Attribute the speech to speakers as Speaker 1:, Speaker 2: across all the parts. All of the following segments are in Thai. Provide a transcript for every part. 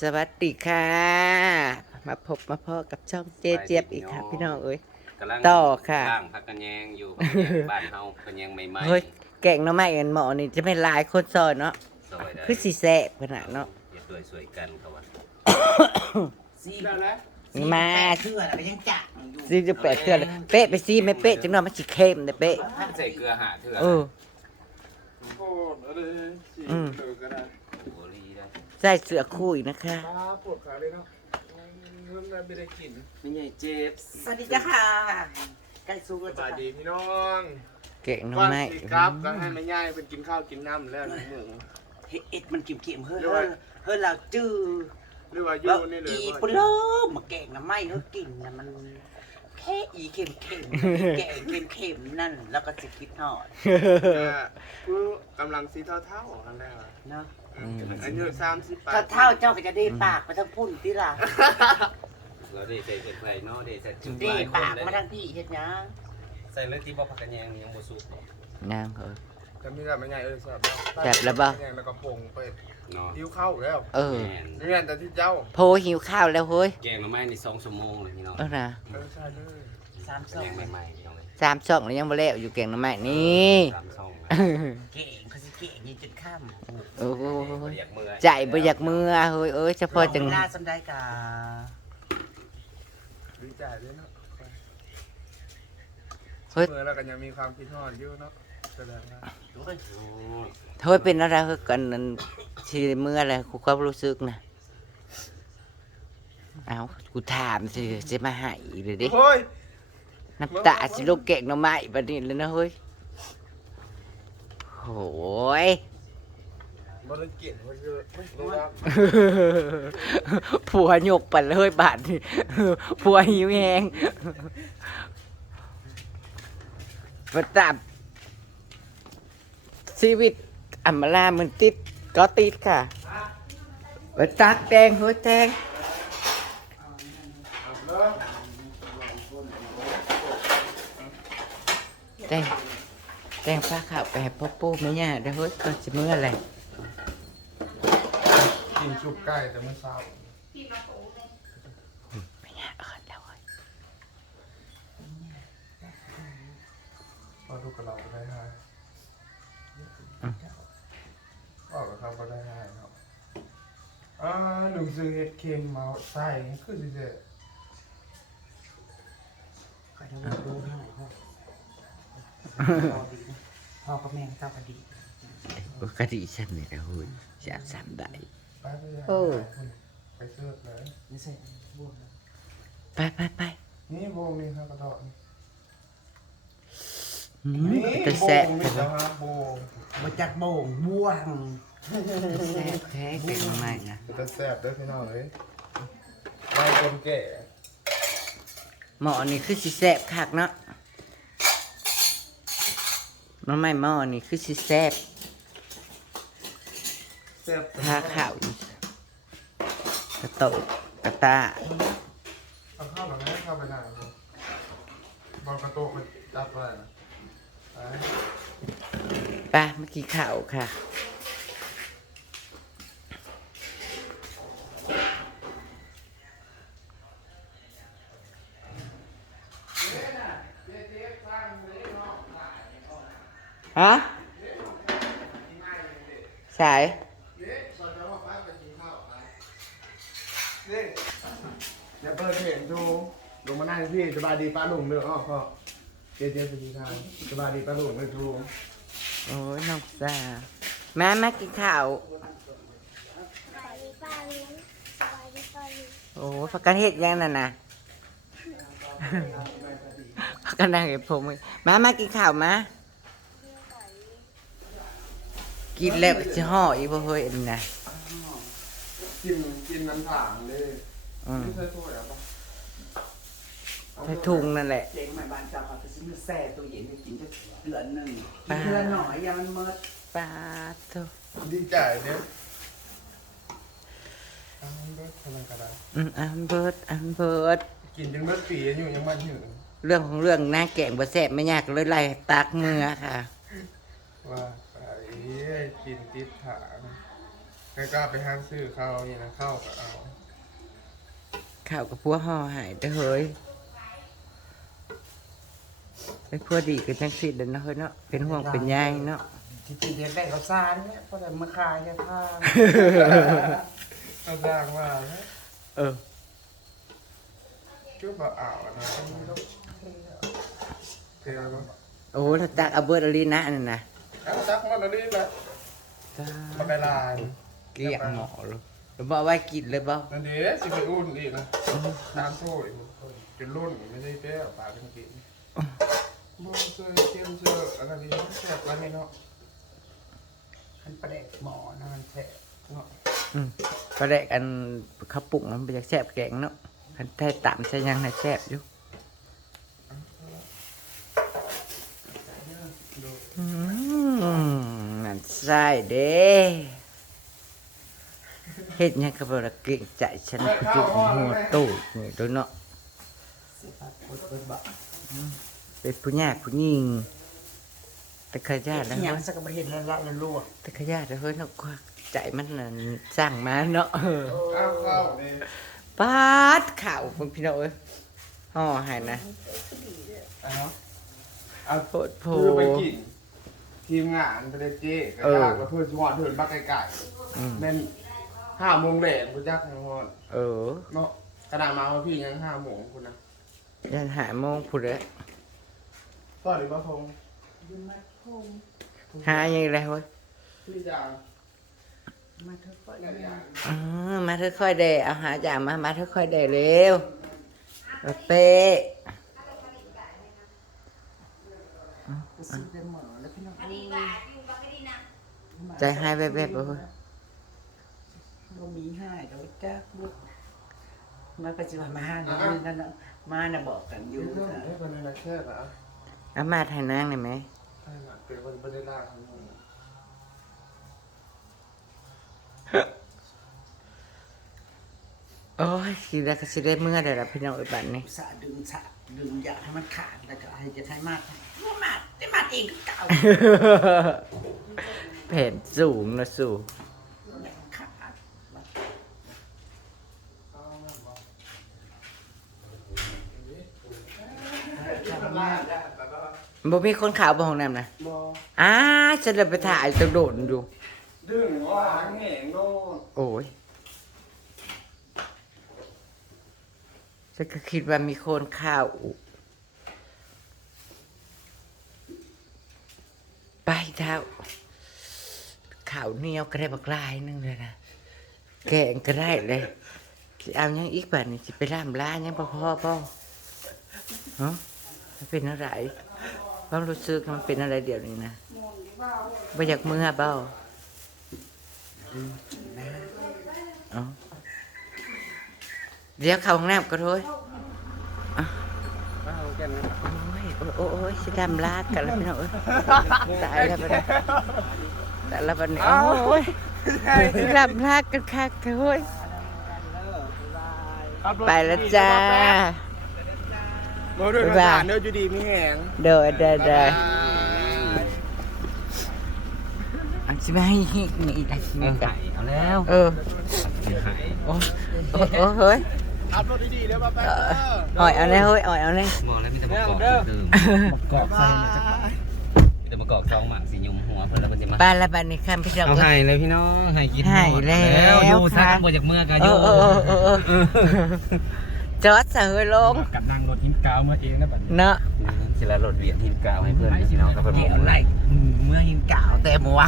Speaker 1: สวัสดีค่ะ มาพบมาพอกับช่องเจเจี๊ยบอีกค่ะพี่น้องเอ้ย
Speaker 2: กำลัง
Speaker 1: ต่อค่ะ
Speaker 2: ล่างพักกันแยงอยู่พักกันแยงบ้านเฮากันแยงใหม่
Speaker 1: เฮ้ยแกงหน้ำไม้กันหมอนี่จะไม่หลายคนซอยเนาะ
Speaker 2: ๆซอยได้
Speaker 1: คือสีแซ่บขนาดเนาะ
Speaker 2: เฮ็ดด้วยสวยกันเขาว่า
Speaker 3: ซีแล้วนะ
Speaker 1: มา
Speaker 3: เชื่ออะไรยังจักอยู่
Speaker 1: ซีจะแปดเทื่อเลยเป๊ะไปซีไม่เป๊ะจังเนาะมันสิเค็มเด้อเป๊ะ
Speaker 2: ท่านใส่เกลือหาเถื่อ
Speaker 1: เออ
Speaker 4: โอ้อะไรฉีดเออก็ได้
Speaker 2: โอรีได้
Speaker 1: ใส่เสื้อคู่อีกนะคะ
Speaker 4: มาปวดขาเลยเนาะเพิ่งได้ไม่ได้กิน
Speaker 2: ไม่ใหญ่เจ็บ
Speaker 3: สวัสดีจ้าค่ะใกล้สู้
Speaker 4: ส
Speaker 3: แล้วจ้า
Speaker 4: บายดีพี่น้อง
Speaker 1: แกงหน้ำ
Speaker 4: ก่อน
Speaker 1: ไม้
Speaker 4: สิครับก็ให้แม่ย่ายเป็นกินข้าวกินน้ำแล้วนะมึง
Speaker 3: เอ็ดมันเข็มๆเฮ้ยเราจื้อ
Speaker 4: หรือว่าอยู่
Speaker 3: แล้ว
Speaker 4: นี่เลย
Speaker 3: อี
Speaker 4: ว่า
Speaker 3: ปลอมมาแกงน้ำไหม้เขากินนะมันแค่อีเข็มแกงเข็มนั่นแล้วก็จะคิดหอด
Speaker 4: กูกำลังซีเท่าๆกันแล้ว
Speaker 3: เนาะ
Speaker 4: อายุ30
Speaker 3: ถ้าเท่าเจ้าก็จะได้ปากไปทั้งพุ่นที่ล่ะ
Speaker 2: เราได้ใส่เกลือไฟเนาะได้ใส่จุ่ม
Speaker 3: ได้
Speaker 2: หลายค
Speaker 3: ปาน ก
Speaker 2: เลย
Speaker 3: มาทั้งพี่เฮ็ดหยัง
Speaker 2: ใส่เลยที่บ่พักกันแยงยังบ่สุกหรอก
Speaker 1: นางเอ้ย
Speaker 4: จะมีแบบแม่ย่ายแซ่บ
Speaker 1: แซ่บแล้วบ่
Speaker 4: แล้วก็ปงไป
Speaker 2: เนาะ
Speaker 4: ยิ้วเข้าแล้ว
Speaker 1: เออ
Speaker 2: แม่น
Speaker 4: นี่แต่ที่เจ้า
Speaker 1: โพหิวข้าวแล้วเฮ้ย
Speaker 2: แกงหน่อไม้นี่2ชั่วโมงเลยพี่น้อง
Speaker 1: เออนะ
Speaker 4: ใช่เลย
Speaker 2: กันแยง
Speaker 3: 32
Speaker 2: ใหม่ๆพี่น้องเลย
Speaker 1: 3 ช่องแล้วยังบ่แล้วอยู่แกงหน้ำไม้นี่
Speaker 2: 3ช่องนะ
Speaker 3: เก่งเขาสิเก่งยิงจนค่ำ
Speaker 1: โอ้โห
Speaker 2: บ่อยากเมื่อย
Speaker 1: ใจบ่อยากมือเฮ้ยเอ้ยเฉพาะจัง
Speaker 3: เวลาสำได้กา
Speaker 4: ดีใจเลยเนาะ
Speaker 1: เฮ้ย
Speaker 4: เมื่อแล้วก็ยังมีความคิดฮอดอยู่เนาะแสดงว่า
Speaker 2: โอ้ย
Speaker 1: เฮ้ยเป็นอะไรเฮ้ยกันนั้นชีเมื่ออะไรกูความรู้สึกนะเอากูถามสิจะมาหายเลยดิ
Speaker 4: โอ้ย
Speaker 1: น้ำตาสิลูกเก่งหน้ำไม้บัดนี้เลยนะเฮ้ยโหย
Speaker 4: บริเกตมันคือรู้ว่า
Speaker 1: ผัวยกไปเลยบาดนี่ผัวหิวแหงประตับชีวิตอัมรามันติดก็ติดค่ะไปตักแดงหัวแดงแดงแดงฟ้าขาวไปให้พ่อปู่แม่ย่าเด้อเฮ้ยก็จะเมื่ออะไร
Speaker 4: กินชุบไก่แต่ไม่เศร้า
Speaker 1: แม่ย่าเอิ้นแล้วเฮ้ย
Speaker 4: พอทุกกับเราก็ได้ให้ก็กับเขาก็ได้ให้ครับหนุ่มซื้อเห็ดเค็มมาใส่คือสิเจ๊
Speaker 3: ใครจะมาดูให้พ่อกับแม่เจ้าพอดี
Speaker 1: กะดิฉันนี่แหละเฮ้ยจะสามได้
Speaker 4: ไปไปไปเสิร์ฟเลย
Speaker 3: ไม่ใช่บ่วง
Speaker 1: ไป
Speaker 4: นี่โบงนี่ครับกระดอก
Speaker 1: นี่จะแซ่บ
Speaker 4: นี่นะฮะโบง
Speaker 3: มาจากโบ่งบ่วง
Speaker 1: แซ่บแค่เก่งมากนะ
Speaker 4: จะแซ่บด้วยพี่น้องเลยไม่คนแก่
Speaker 1: หม้อนี่คือสิแซ่บคักเนาะน้องไม่หม้อนี่คือสิแซ่บ
Speaker 4: แซ่บ
Speaker 1: ทาข้าวอีกกระโตกกระตา
Speaker 4: เอาข้าวแบบนี้เข้าไปได้ครับบอลกระโตกมันจับอะไรนะ
Speaker 1: ไปเมื่อกี้ข้าวค่ะฮะสาย
Speaker 4: นี่อย่าเปิดเพลงดูลงมานั่งพี่สบายดีป้าลุงเด้ออ้อพ่อเจ๊สวัสดีครับสบายดีป้าลุงเลยทู
Speaker 1: โอ้ยน้องสามากินข้าว
Speaker 5: สบายดีป้าลุงสบายดีป้าลุง
Speaker 1: โอ้พักกันเฮ็ดยังนั่นน่ะ พักกันนั่งเห็นผมมากินข้าวมากินแล้วก็จะห่ออีกบ่เฮ้ยอันนี้นะ
Speaker 4: กินน้ำถางเลย
Speaker 1: อืม
Speaker 4: ไม่ใช่ถ้วยอ่ะปะ
Speaker 1: ใส่ถุงนั่นแหละ
Speaker 3: เจ๊งใหม่บ้านเจ้าเขาจะซื้อแซ่ตู้เย็นให้กินจะเดือนหนึ่งเดือนหน่อยอย่ามันเมิด
Speaker 1: ปลาตัว
Speaker 4: ดีใจเนี่ยอันเบิร์ดพลังกระดาษ
Speaker 1: อันเบิด
Speaker 4: กินจนเบิร์ดปีอยู่ยังมันอยู่
Speaker 1: เรื่องของเรื่องหน้าแกงบ่แซ่บไม่ยากเลยไล่ตักมือค่ะ
Speaker 4: ว่าไอ้กินติดถางแล้วก็ไปห้างซื้อข้าวนี่นะข้าวก็เอา
Speaker 1: ข้าวกับพวกห่อหายเด้อเฮ้ยเป็นพวกดีกันจังสิเด้อเนาะเฮ้ยเนาะเป็นห่วงเป็นใยเนาะ
Speaker 3: ที่จริงอยากได้ข้าวสารเนี่ยเพราะแต่มาขายแค่ทาง
Speaker 4: เอาจ้างว่านะ
Speaker 1: เออ
Speaker 4: ก็บ่เอานะเทแล้วมั้ง
Speaker 1: โอ้ถ้าตักเอาเบิร์ดอลีนะนั่นนะ
Speaker 4: เอาจักมันอันนี้แหละมันได้ลาย
Speaker 1: เกลี้ยงหมอเลยแล้วบอกว่ากินเลยบ่
Speaker 4: นั่นเด้สิไปอุ่นอีกนะตามโซ่อีกจนรุ่นไม่ได้แป้วปากเป็นกินบ่เคยเทียมเชื่ออะไรนี่แซ่บแล้วนี่เนาะ
Speaker 3: อันประเด็กหมอนะมันแท้
Speaker 4: เนาะ
Speaker 1: ก็ได้อันข้าวปรุงมันไปจากแซ่บแกงเนาะคันแท้ตามใช่ยังให้แซ่บอยู่นั่นใช่เด้เฮ็ดหยังก็บ่ละเก่งใจฉันจุกหัวตู้นี่โดยเนาะ
Speaker 3: สิบาทคนเป็นบ้า
Speaker 1: เป็นผู้หญิงผู้หญิงแต่ขยะนะ
Speaker 3: ที่ยั
Speaker 1: เฮ้
Speaker 3: ง
Speaker 1: ย
Speaker 3: สักประเห็นละละละลวก
Speaker 1: แต่ขยะนะเฮ้ยเนาะควักใจมันน่ะสร้างมาเนาะ
Speaker 4: เอาข้าวนี่
Speaker 1: ปาดข่าวพวกพี่น้องเอ้ยห่อให้นะ
Speaker 4: เอา
Speaker 1: โพดโพ
Speaker 4: คือไปกินทีมงานไปได้เจ๊กระดาษก็เพื่อนสวอตเถินบักไก่แม่น5 โมงแหลมคุณจักทางฮอน
Speaker 1: เออ
Speaker 4: เนาะกระดาษมาว่าพี่ยัง5 โมงคุณนะ
Speaker 1: ยันหาโมงพูดเลย
Speaker 4: ก็หรือว่าทง
Speaker 1: หาอย่างไรเว้ย
Speaker 4: พี่จาง
Speaker 3: มาเถอะก็
Speaker 4: นั่นอย่าง
Speaker 1: มาค่อยๆเดเอาหาจ่ามาค่อยๆเดเร็วเป๊ะ
Speaker 3: ไปซื้อเป็นหมอแล้วพี่น้อง
Speaker 1: ใจหายแวบๆเว้ย
Speaker 3: เรามีให้เราจ้าลูกมาปัจจุบันมาห้านี่นั่นน่ะมาน่ะบอกกันอยู่
Speaker 4: เรื่องนี้เป็นอะไรแค่เหรอ
Speaker 1: เอามาถ่ายนางได้ไหม
Speaker 4: ใช่หนักเป็นวันไม่ได้ล่าทั้งหมด
Speaker 1: โอ้ยสิได้ก็สิได้เมื่อได้ละพี่น้องไอ้บ้านนี้
Speaker 3: สะดึงอยากให้มันขาดแล้วก็ให้จะให้มากมาได้มาเองก็เก่า
Speaker 1: แผ่นสูงนะสูง
Speaker 3: ขาด
Speaker 1: บ่มีคนขาวบ่ห้องน้ำนะ
Speaker 4: บอ
Speaker 1: ฉันเลยไปถ่ายจะโดดอยู่
Speaker 4: ดึงว่าแง่งโน่
Speaker 1: โอ้ยฉันก็คิดว่ามีคนข้าวไปเท้าข้าวเหนียวก็ได้บักลายนึงเลยนะแกงก็ได้เลยสิเอายังอีกแบบนี้สิไปร่ำลายังบ่พอบ่ฮะมันเป็นอะไรความรู้สึกมันเป็นอะไรเดี๋ยวนี้นะบ่อยากมือเบ้าอ๋อเดี๋ยวเข้าห้องน้ำก็โทษ
Speaker 4: เอาแก่นนะ
Speaker 1: โอ้ยสิดำลากกันแล้วพี่น้องเอ้ยตายแล้วบัดนี้ตายแล้วบัดนี้โอ้ยสิดำลากกันคักเฮ้ยไปแล้วจ้า
Speaker 4: โมด้วยภาษาเนื้อจุดีมีแหง
Speaker 1: เด้ออันสิมาให้ฮิกนี่อีกนี่กัน
Speaker 2: เอาแล้ว
Speaker 1: เออ
Speaker 2: หาย
Speaker 1: โอ้เฮ้ย
Speaker 4: ขับรถดีๆเดี๋ยวมาแป๊บ
Speaker 1: อ่อยเอาแน่เฮ้ยอ่อยเอาแน่
Speaker 2: บอกแล้วมีแต่มะกอกเดิมกอกใส่มาจากมีแต่มะกอกซองหมากสีหยุ่มหัวเพื่อนแล้วมันจะมา
Speaker 1: ไปแล้วบัดนี้คันพี่น้อง
Speaker 2: เอา
Speaker 1: เอ้
Speaker 2: ให้
Speaker 1: ย
Speaker 2: เลยพี่น้องให้กิน
Speaker 1: ให้แล้ว
Speaker 2: อยู่
Speaker 1: ค่ะ
Speaker 2: ซักบ่จากเมื่อกันอ
Speaker 1: เอยู่อจอดเสยลง
Speaker 2: กับนั่งรถหินกาวเมื่อเองนะบัดนี้
Speaker 1: เนาะ
Speaker 2: สิละรถเวียนหินกาวให้เพื่อนพี่น้องกับเพื่อน
Speaker 3: เกี่ยวไรเมื่อยิงกล่าวแต่เมื่อวาน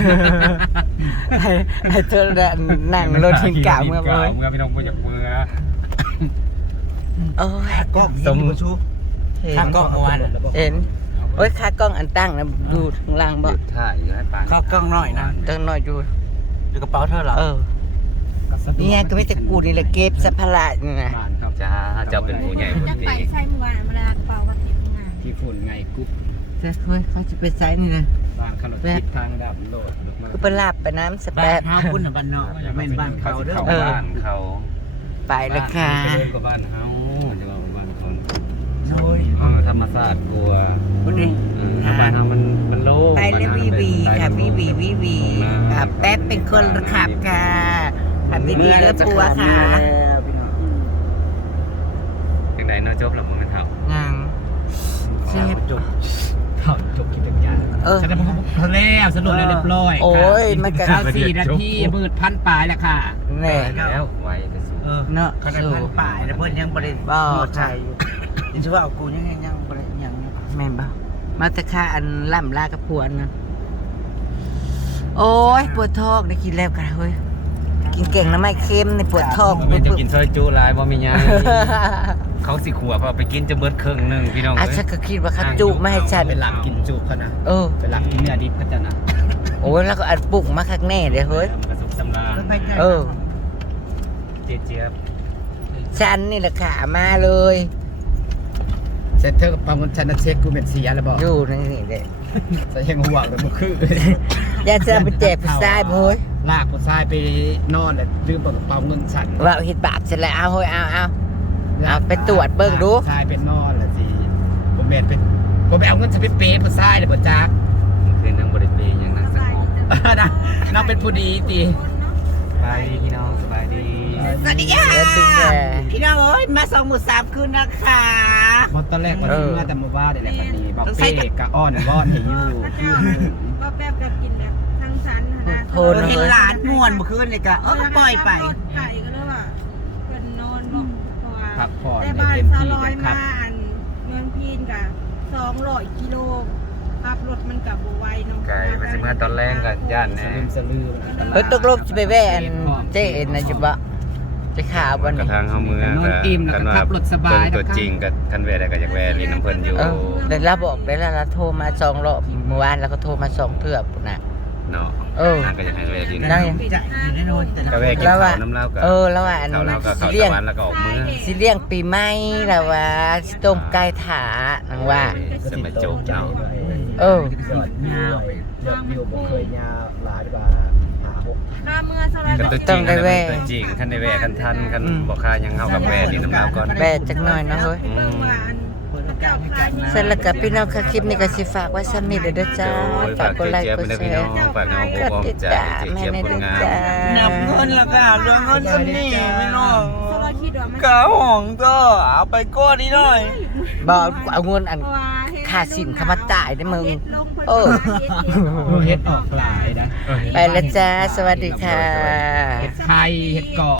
Speaker 1: ไอ้เธอนั่งรถทิ้งกล่าวเมื่อไหร่
Speaker 2: เมื่อพี่น้องบ่จากเมื่อ
Speaker 1: โอ้ย
Speaker 3: กล้อง
Speaker 2: สม
Speaker 3: ชู ข้างกล้องเมื่อวาน
Speaker 1: เห็นโอ้ยค่ากล้องอันตั้งนะดูข้างล่างบ่
Speaker 2: ถ่ายอยู่ให้ปาน
Speaker 3: ข้ากล้องน้อยนะ
Speaker 1: ตั้งน้อยดู
Speaker 3: ดูกระเป๋าเธอเหรอ
Speaker 1: เออนี่ไงก็ไม่แต่กูนี่แหละเก็บสัพพละนี่นะ
Speaker 2: บ้านครับจ้าเจ้าเป็นผู้ใหญ่คน
Speaker 5: จะไป
Speaker 2: ดี
Speaker 5: ใช้เมื่อวานมาลากเป่ากันติดงาน
Speaker 2: ที่ฝุ่นไงกุ๊บ
Speaker 1: แต่เฮ้ยเขาจะไปไซนี่นะ
Speaker 2: บ้านขนมทิศทางดับโลด
Speaker 1: คือไปลาบไปน้ำส
Speaker 3: บ้า
Speaker 1: แป๊
Speaker 3: น
Speaker 1: บ
Speaker 3: เฮาพุ่นน่ะบ้านนอกไม่นบ้านเขาเด้อ
Speaker 2: บ้านเขา
Speaker 1: ไปแล้วค่ะ
Speaker 2: ก็บ้านเฮาจะว่าบ้านคน
Speaker 3: โอ้ย
Speaker 2: ธรรมศาสตร์กลัว
Speaker 3: พุ่นนี่
Speaker 2: บ้านเฮามันโล
Speaker 1: ไปเลยวีวีค่ะวีวีวีวีกับแป๊บเป็นคนขับค่ะขับดีๆเด้อปัวค่ะ
Speaker 2: จังได๋เนาะจบแล้วบ่แม่นเฒ่า
Speaker 1: ยังเจ็บ
Speaker 2: จบกิจการ
Speaker 1: แสดง
Speaker 2: พอแล้วสรุปแล้วเรียบร้อย
Speaker 1: โอ้ยมันก็
Speaker 2: 4 นาทีมืดพันปลายแล้วค่ะ
Speaker 1: แน่
Speaker 2: แล้วไว้แต่สุด
Speaker 1: เนาะ
Speaker 3: เขาได้พันป่ายแล้วเพิ่นยังบ่ได้
Speaker 1: บ่
Speaker 3: ใช่ยินว่าเอากูยังบ่ได้ยัง
Speaker 1: แม่นบ่มาแต่ค่าอันล่ำลากับผัวนะโอ้ยปวดท้องได้กินแล้วกันเฮ้ยกินเก่งนะไม่เค็มในปวดท้อง
Speaker 2: มันจะกินซอยจุหลายบ่มีหยังเขาสิขัวพอไปกินจะเบิดครึ่งนึงพี่น้อง
Speaker 1: อาฉันก็คิดว่าเขาจุไม่ให้ฉัน
Speaker 2: เป็นหลักกินจุเขานะ
Speaker 1: เออ
Speaker 2: เป็นหลักกินเนื้อดิบเขาจะนะ
Speaker 1: โอ้ยแล้วก็อัดปลุกมาคักแน่เลยเฮ้ย
Speaker 2: กระสุกสำราญ
Speaker 1: เออ
Speaker 2: เจี๊ยบ
Speaker 1: ฉันนี่แหละขามาเลย
Speaker 2: เซ็ตเธอกับปามันชนะเช็คกูเป็นเสียแล้วบอก
Speaker 1: อยู่นี่เลย
Speaker 2: ใส่เฮงหัวเลยมันคือ
Speaker 1: อย่าจะเอาไปแจกผู้ชายเฮ้ย
Speaker 2: ลากผู้ชายไปนอนแล้วลืมบอกเป๋าเงินฉัน
Speaker 1: ว่าเห็ดบาปเสร็จแล้วเอาเฮ้ยเอาไปตรวจเบิ่งดู
Speaker 2: ผู้ชายเป็นนอนแล้วสิผมแมนเป็นผมไปเอาเงินจะไปเป๊ะผู้ชายเลยบ่จักคือนางบริเปย์อย่างนั้นสงบน้องเป็นผู้ดีตีสบายดีพี่น้องสบายดี
Speaker 3: สวัสดีค่ะ
Speaker 1: เดินไปแก่
Speaker 3: พี่น้องเอ้ยมา2 มื้อ 3 คืนนะคะ
Speaker 2: มอตอนแรกวันนี้มาแต่มาว่าได้แหละวันนี้บอกเป๊ะกะอ้อนวอนให้อยู่
Speaker 6: ก็แป๊บกับกินแบบทั้งชั้นนะ
Speaker 1: โท
Speaker 3: เอ
Speaker 1: ษ
Speaker 3: อ
Speaker 1: นะ
Speaker 3: เห็น
Speaker 1: เฮ้ย
Speaker 3: หลานม่วนเมื่อคืนนี่ก็ปล่อยไป
Speaker 6: ไก่ก็เลยว่าเป็นนอนลงเพราะว่า
Speaker 2: พักผ่อน
Speaker 6: แต่
Speaker 2: ให้
Speaker 6: บ้าน
Speaker 2: เต็ม
Speaker 6: ซา
Speaker 2: ที่
Speaker 6: ลอย
Speaker 2: นะค
Speaker 6: มา
Speaker 2: รับ
Speaker 6: อันเมืองพีนกับ200 กิโลขับรถมันกับบัวไวเนาะ
Speaker 2: ไก่มันสิมาตอนแรกกันย่านแน่สลืม
Speaker 1: เฮ้ยตกลงจะไปแว่อันเจ๊เอ็นนะจุบะจะข่าววัน
Speaker 7: กระ
Speaker 1: นี้
Speaker 7: ทางเฮาเมือง
Speaker 2: นอนอิ่มแล้วก็ขับรถสบาย
Speaker 7: ตัวจริงกับคันแวได้ก็อยากแวลีน้ำเพิ่นอยู่
Speaker 1: เออแต่เราบอกได้แล้วเราโทรมา2 รอบเมื่อวานเราก็โทรมา2 เทื่อปุ่นน่ะ
Speaker 7: เนาะ
Speaker 1: เออ
Speaker 7: นางก็อยากให้แวลี
Speaker 1: ได้
Speaker 7: น้ำ
Speaker 3: จะอยู่ในโน่นแต่ละ
Speaker 7: ก็แวกิน
Speaker 1: แล้วว่า
Speaker 7: ข้าวน้ำเล้าก็
Speaker 1: แล้วว่าอัน
Speaker 7: ข้าวเล้าก็
Speaker 1: สิ
Speaker 7: ข้าว
Speaker 1: เลี้ยง
Speaker 7: ตะวันแล้วก็ออกเมือง
Speaker 1: สิเลี้ยงปีใหม่แล้วว่าสิต้มไก่ถานังว่า
Speaker 7: สมัยโจกเนาะ
Speaker 1: เออ
Speaker 2: ยอดวิวยอดวิวบ่เคยยาวหลายบาท5-6
Speaker 6: ข้าเมื่อซาลอย
Speaker 7: กัน
Speaker 6: บอก
Speaker 7: ตัวจ
Speaker 1: ต้
Speaker 7: ริ
Speaker 1: อง
Speaker 7: ง
Speaker 1: ได้แว
Speaker 7: ตัวจริงคันได้แวคันทันคันบ่ค่ายังเฮากับแวลีน้ำเล้าก่อน
Speaker 1: แบ่จักหน่อยเนาะเฮ้ย
Speaker 6: เรื่องว่าอันเจ้าคายนี่
Speaker 1: เสร็จแล้วกับพี่น้องค่ะคลิปนี้ก็สิฝากไว้ซ้ำนี้เด้อจ้า
Speaker 7: โดย
Speaker 1: ฝากกดไลค์
Speaker 7: เจี๊ยบ
Speaker 1: กด
Speaker 7: เป็น
Speaker 1: แช
Speaker 7: พี่น้อ
Speaker 1: ร์
Speaker 7: งฝากน้อง
Speaker 1: ก
Speaker 7: ผู้
Speaker 1: ด
Speaker 7: กอง
Speaker 1: ติด
Speaker 7: ใจ
Speaker 1: ตามแม่
Speaker 7: เจี๊ยบ
Speaker 1: ใน
Speaker 7: คน
Speaker 1: เด้อง
Speaker 7: าม
Speaker 1: จ้า
Speaker 3: นับเงินแล้วก็เรื่องเงินสนี่ไม่น้อง
Speaker 6: ซาลอยคิดว่ามัน
Speaker 3: กาห้องก็เอาไปก้อนนี้หน่อย
Speaker 1: บอกเอาเงินอัน
Speaker 6: เพราะว่าเฮ็ด
Speaker 1: ค่าสินเขามาจ่ายได้มึง
Speaker 6: เฮ็ดลง
Speaker 1: เออ
Speaker 2: เฮ็ดออกหลายนะ
Speaker 1: ไปแล้วจ้า สวัสดีค่ะ
Speaker 2: เฮ็ดไข่เฮ็ดเกาะ